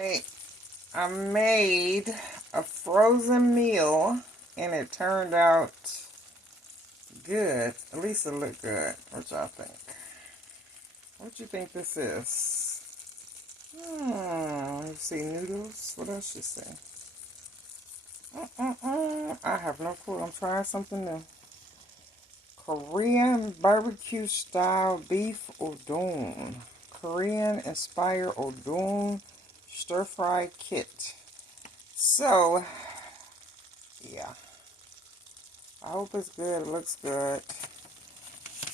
I made a frozen meal and it turned out good. At least it looked good. What y'all think? What you think this is? Let's see, noodles. What else you say? I have no clue. I'm trying something new. Korean barbecue style beef udon. Korean Inspired Udon stir fry kit. So, yeah. I hope it's good. It looks good.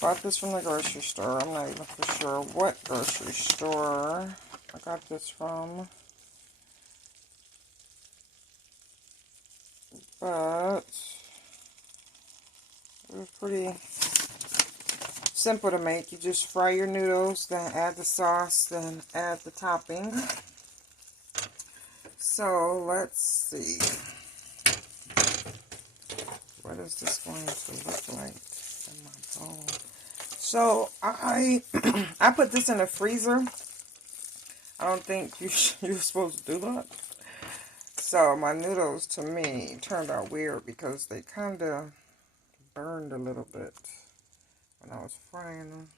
Bought this from the grocery store. I'm not even for sure what grocery store I got this from. But it was pretty simple to make. You just fry your noodles, then add the sauce, then add the topping. So let's see. What is this going to look like in my bowl? So I I put this in the freezer. I don't think you're supposed to do that. So my noodles to me turned out weird because they kind of burned a little bit when I was frying them.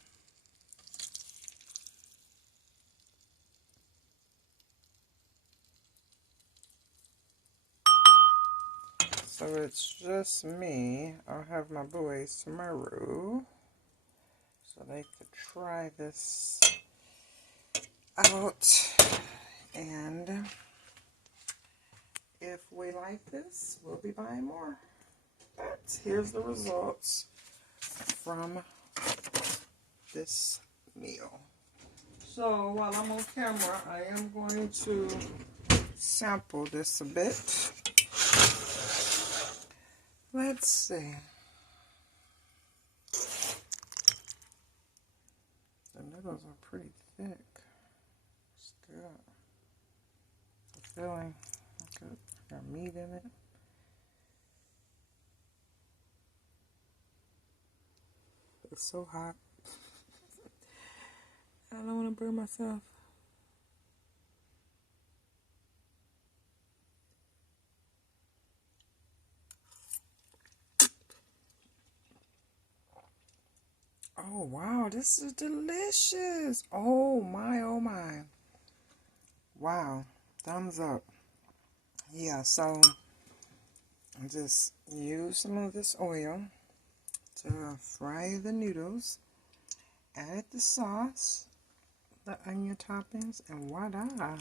So it's just me. I'll have my boys tomorrow so they could try this out. And if we like this, we'll be buying more. But here's the results from this meal. So while I'm on camera, I am going to sample this a bit. Let's see. The noodles are pretty thick. It's good. The filling, good. Got meat in it. It's so hot. I don't want to burn myself. Oh, wow. This is delicious. Oh, my, oh, my. Wow. Thumbs up. Yeah, so just use some of this oil to fry the noodles. Add the sauce, the onion toppings, and voila.